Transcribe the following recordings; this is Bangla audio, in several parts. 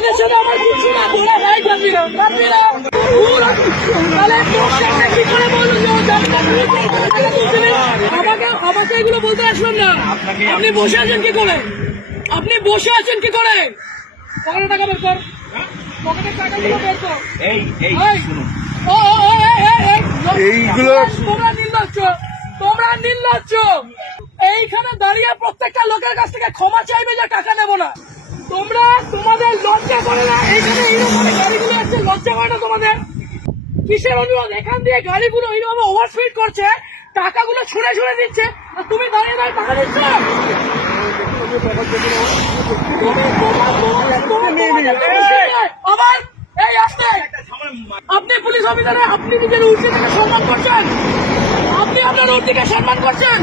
ওদের সাথে আমার কিছু না, তোরা ভাই যাবি না তাহলে কি করে বললো যে আমাকে এগুলো বলতে আসবেন না। আপনি বসে আছেন কি করে? আপনি বসে আছেন কি করে? পকেটে টাকা বের কর, পকেটের টাকাগুলো বের কর। এইগুলো তোমরা নির্লজ্জ। এইখানে দাঁড়িয়ে প্রত্যেকটা লোকের কাছ থেকে ক্ষমা চাইবে যে টাকা নেবো না। তোমরা তোমাদের লজ্জা করে না? এইখানে এইরকম গাড়িগুলো আসছে, লজ্জা করে না তোমাদের? কিসের অনুরোধ? এখান দিয়ে গাড়িগুলো এইরকম ওভারস্পিড করছে, টাকাগুলো ছুঁড়ে ছুঁড়ে দিচ্ছে, আর তুমি দাঁড়িয়ে দাঁড়িয়ে টাকা দিচ্ছ। আবার এই আসতে আপনি পুলিশ অফিসারে, আপনি নিজের উর্দিকে সম্মান করছেন, আপনি আপনার উর্দিকে সম্মান করছেন।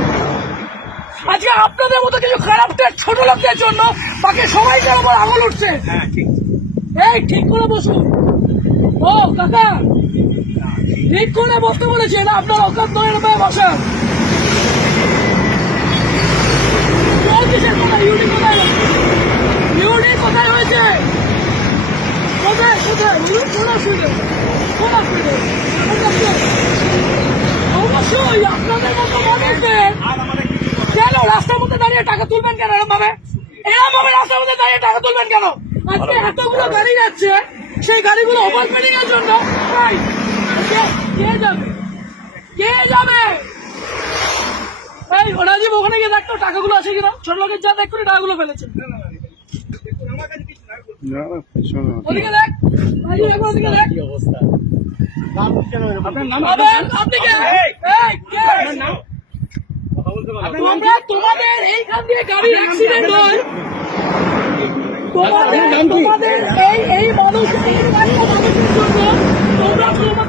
আজকে আপনাদের মতো কিছু খারাপ ছোট লোকদের জন্য বাকি সবাইকার উপর আঙুল উঠছে। এই ঠিক করে বসুন। ও কাকা, ঠিক করে বসতে বলেছে না, আপনার অকাত নয় রূপায় বসা। ইউনি কোথায় হয়েছে? কোথায় কোথায় কোন অসুবিধা? কোন অসুবিধা? অবশ্যই আপনাদের মতো মানুষদের কেন রাস্তার মধ্যে দাঁড়িয়ে টাকা তুলবেন কেন? এরকম ভাবে রাস্তার মধ্যে দাঁড়িয়ে টাকা তুলবেন কেন? আজকে এতগুলো গাড়ি যাচ্ছে, সেই গাড়িগুলো ওভারস্পিডিং এর জন্য কে যাবে? কে যাবে? এই রাজীব ওখানে গিয়ে দেখতো টাকাগুলো আছে কিনা, ছোট লোকের যা দেখ করে টাকাগুলো ফেলেছে। ওদিকে দেখ রাজীব, একবার ওদিকে দেখ। তোমাদের এইখান দিয়ে গাড়ি অ্যাক্সিডেন্ট হয়, তোমাদের এই মানুষের জন্য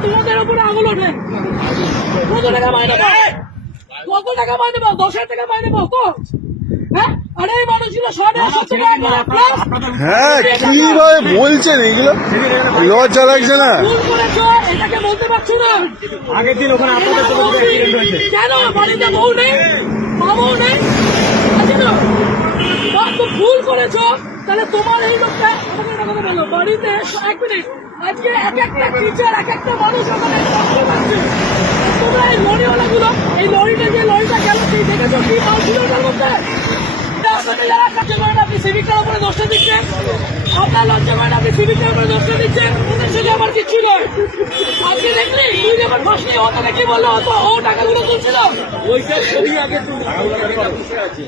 তোমাদের উপরে আঙুল ওঠে। কত টাকা মাইনে পাও? কত টাকা মাইনে পাও? 10,000 টাকা মাইনে পাও তো? হ্যাঁ, আরে এই মানুষগুলো 150 টাকা। হ্যাঁ, কিভাবে বলছেন এগুলো? লজ্জা লাগছে না? এটাকে বলতে পারছো না? আগের দিন ওখানে আপনাদের কেন বাড়িতে বউ নেই, মা বউ নেই? ভুল করেছো, তাহলে তোমার এই লোকটা আমাকে একটা কথা বলো। বাড়িতে 1 মিনিট, আজকে এক একটা টিচার, এক একটা মানুষ আমাদের কষ্ট পাচ্ছে। তোমরা এই লরিওয়ালা গুলো, এই লরিটা যে লরিটা গেল, সেই দেখেছো কি মাল ছিল ওটার মধ্যে? আপনি সিভিকটার উপরে দোষটা দিচ্ছেন, আপনার লজ্জা করেন, আপনি সিভিকটার উপরে দোষটা দিচ্ছেন। ওদের সাথে আমার কিচ্ছু নয়। আজকে দেখলি তুই যখন ফাঁসলি, ও তোকে কি বললো? ও টাকাগুলো তুলছিল, ওইটা ছবি আগে তুলছে।